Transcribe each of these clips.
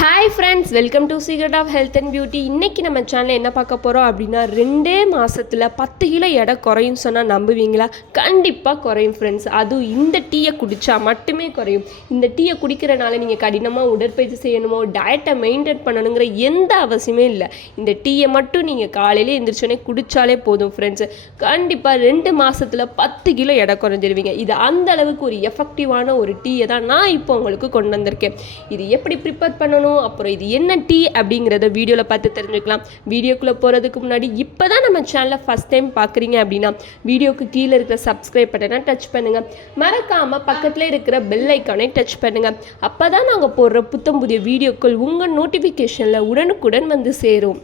Hi friends welcome to secret of health and beauty இன்னைக்கு நம்ம சேனலில் என்ன பார்க்க போகிறோம் அப்படின்னா ரெண்டே மாதத்தில் பத்து கிலோ எடை குறையும் சொன்னால் நம்புவீங்களா? கண்டிப்பாக குறையும் ஃப்ரெண்ட்ஸ் அதுவும் இந்த டீயை குடித்தா மட்டுமே குறையும். இந்த டீயை குடிக்கிறனால நீங்கள் கடினமாக உடற்பயிற்சி செய்யணுமோ டயட்டை மெயின்டைன் பண்ணணுங்கிற எந்த அவசியமே இல்லை. இந்த டீயை மட்டும் நீங்கள் காலையில் எந்திரிச்சோடனே குடித்தாலே போதும் ஃப்ரெண்ட்ஸ் கண்டிப்பாக ரெண்டு மாதத்தில் பத்து கிலோ எடை குறைஞ்சிருவீங்க. இது அந்த அளவுக்கு ஒரு எஃபெக்டிவான ஒரு டீயை தான் நான் இப்போ உங்களுக்கு கொண்டு வந்திருக்கேன். இது எப்படி ப்ரிப்பேர் பண்ணணும்? அப்புறம் இது என்ன டீ அப்படிங்கிறத வீடியோவில் பார்த்து தெரிஞ்சுக்கலாம். வீடியோக்குள்ளே போகிறதுக்கு முன்னாடி இப்போ தான் நம்ம சேனலை ஃபஸ்ட் டைம் பார்க்குறீங்க அப்படின்னா வீடியோக்கு கீழே இருக்கிற சப்ஸ்கிரைப் பட்டனை டச் பண்ணுங்கள் மறக்காமல் பக்கத்தில் இருக்கிற பெல் ஐக்கானை டச் பண்ணுங்கள் அப்போ தான் நாங்கள் போடுற புத்தம் புதிய வீடியோக்கள் உங்கள் நோட்டிஃபிகேஷனில் உடனுக்குடன் வந்து சேரும்.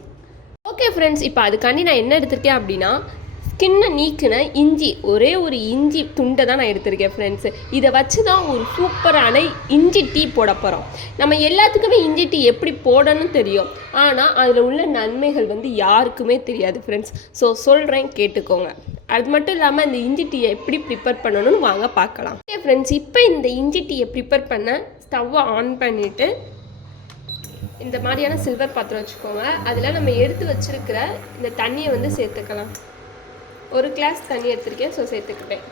ஓகே ஃப்ரெண்ட்ஸ் இப்போ அதுக்காண்டி நான் என்ன எடுத்திருக்கேன் அப்படின்னா ஸ்கின்னை நீக்கின இஞ்சி ஒரே ஒரு இஞ்சி துண்டை தான் நான் எடுத்திருக்கேன் ஃப்ரெண்ட்ஸு இதை வச்சு தான் ஒரு சூப்பரான இஞ்சி டீ போட போகிறோம் நம்ம எல்லாத்துக்குமே இஞ்சி டீ எப்படி போடணும்னு தெரியும். ஆனால் அதில் உள்ள நன்மைகள் வந்து யாருக்குமே தெரியாது ஃப்ரெண்ட்ஸ் ஸோ சொல்கிறேன் கேட்டுக்கோங்க. அது மட்டும் இல்லாமல் இந்த இஞ்சி டீயை எப்படி ப்ரிப்பேர் பண்ணணும்னு வாங்க பார்க்கலாம். ஓகே ஃப்ரெண்ட்ஸ் இப்போ இந்த இஞ்சி டீயை ப்ரிப்பேர் பண்ண ஸ்டவ்வை ஆன் பண்ணிவிட்டு இந்த மாதிரியான சில்வர் பாத்திரம் வச்சுக்கோங்க. அதில் நம்ம எடுத்து வச்சிருக்கிற இந்த தண்ணியை வந்து சேர்த்துக்கலாம். ஒரு கிளாஸ் தண்ணி எடுத்திருக்கேன் ஸோ சேர்த்துக்கிட்டேன்.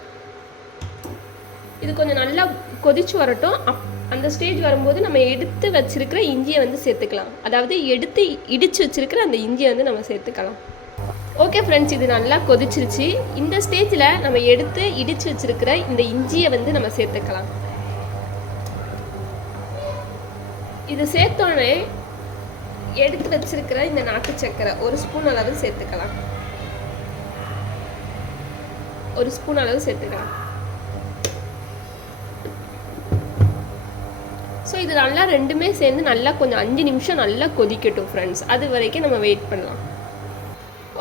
இது கொஞ்சம் நல்லா கொதிச்சு வரட்டும். அப் அந்த ஸ்டேஜ் வரும்போது நம்ம எடுத்து வச்சுருக்கிற இஞ்சியை வந்து சேர்த்துக்கலாம். அதாவது எடுத்து இடித்து வச்சுருக்கிற அந்த இஞ்சியை வந்து நம்ம சேர்த்துக்கலாம். ஓகே ஃப்ரெண்ட்ஸ் இது நல்லா கொதிச்சிருச்சு. இந்த ஸ்டேஜில் நம்ம எடுத்து இடித்து வச்சுருக்கிற இந்த இஞ்சியை வந்து நம்ம சேர்த்துக்கலாம். இது சேர்த்தோடனே எடுத்து வச்சுருக்கிற இந்த நாட்டு சக்கரை ஒரு ஸ்பூன் அளவு சேர்த்துக்கலாம். ஒரு ஸ்பூன் அளவு சேர்த்துக்கலாம் ஸோ இது நல்லா ரெண்டுமே சேர்ந்து நல்லா கொஞ்சம் அஞ்சு நிமிஷம் நல்லா கொதிக்கட்டும் ஃப்ரெண்ட்ஸ் அது வரைக்கும் நம்ம வெயிட் பண்ணலாம்.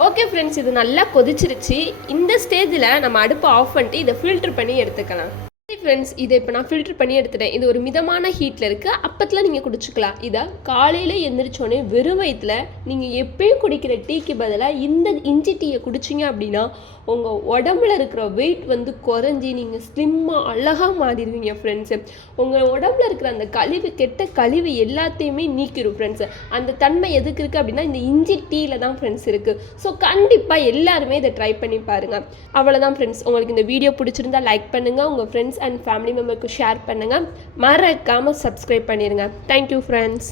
ஓகே ஃப்ரெண்ட்ஸ் இது நல்லா கொதிச்சிருச்சு. இந்த ஸ்டேஜில் நம்ம அடுப்பை ஆஃப் பண்ணிட்டு இதை ஃபில்டர் பண்ணி எடுத்துக்கலாம். ஃப்ரெண்ட்ஸ் இதை இப்போ நான் ஃபில்டர் பண்ணி எடுத்துட்டேன். இது ஒரு மிதமான ஹீட்டில் இருக்குது அப்பத்தில் நீங்கள் குடிச்சிக்கலாம். இதை காலையில் எந்திரிச்சோடனே வெறும் வயிற்றுல நீங்கள் எப்பயும் குடிக்கிற டீக்கு பதிலாக இந்த இஞ்சி டீயை குடிச்சிங்க அப்படின்னா உங்கள் உடம்புல இருக்கிற வெயிட் வந்து குறைஞ்சி நீங்கள் ஸ்லிம்மாக அழகாக மாறிடுவீங்க ஃப்ரெண்ட்ஸு உங்கள் உடம்புல இருக்கிற அந்த கழிவு கெட்ட கழிவு எல்லாத்தையுமே நீக்கிடும் ஃப்ரெண்ட்ஸு அந்த தன்மை எதுக்கு இருக்குது அப்படின்னா இந்த இஞ்சி டீயில் தான் ஃப்ரெண்ட்ஸ் இருக்குது ஸோ கண்டிப்பாக எல்லாருமே இதை ட்ரை பண்ணி பாருங்கள் அவ்வளோதான் ஃப்ரெண்ட்ஸ் உங்களுக்கு இந்த வீடியோ பிடிச்சிருந்தா லைக் பண்ணுங்கள் உங்கள் ஃப்ரெண்ட்ஸ் அண்ட் அண்ட் ஃபேமிலி மெம்பருக்கு ஷேர் பண்ணுங்கள் மறக்காமல் சப்ஸ்கிரைப் பண்ணிடுங்க தேங்க்யூ ஃப்ரெண்ட்ஸ்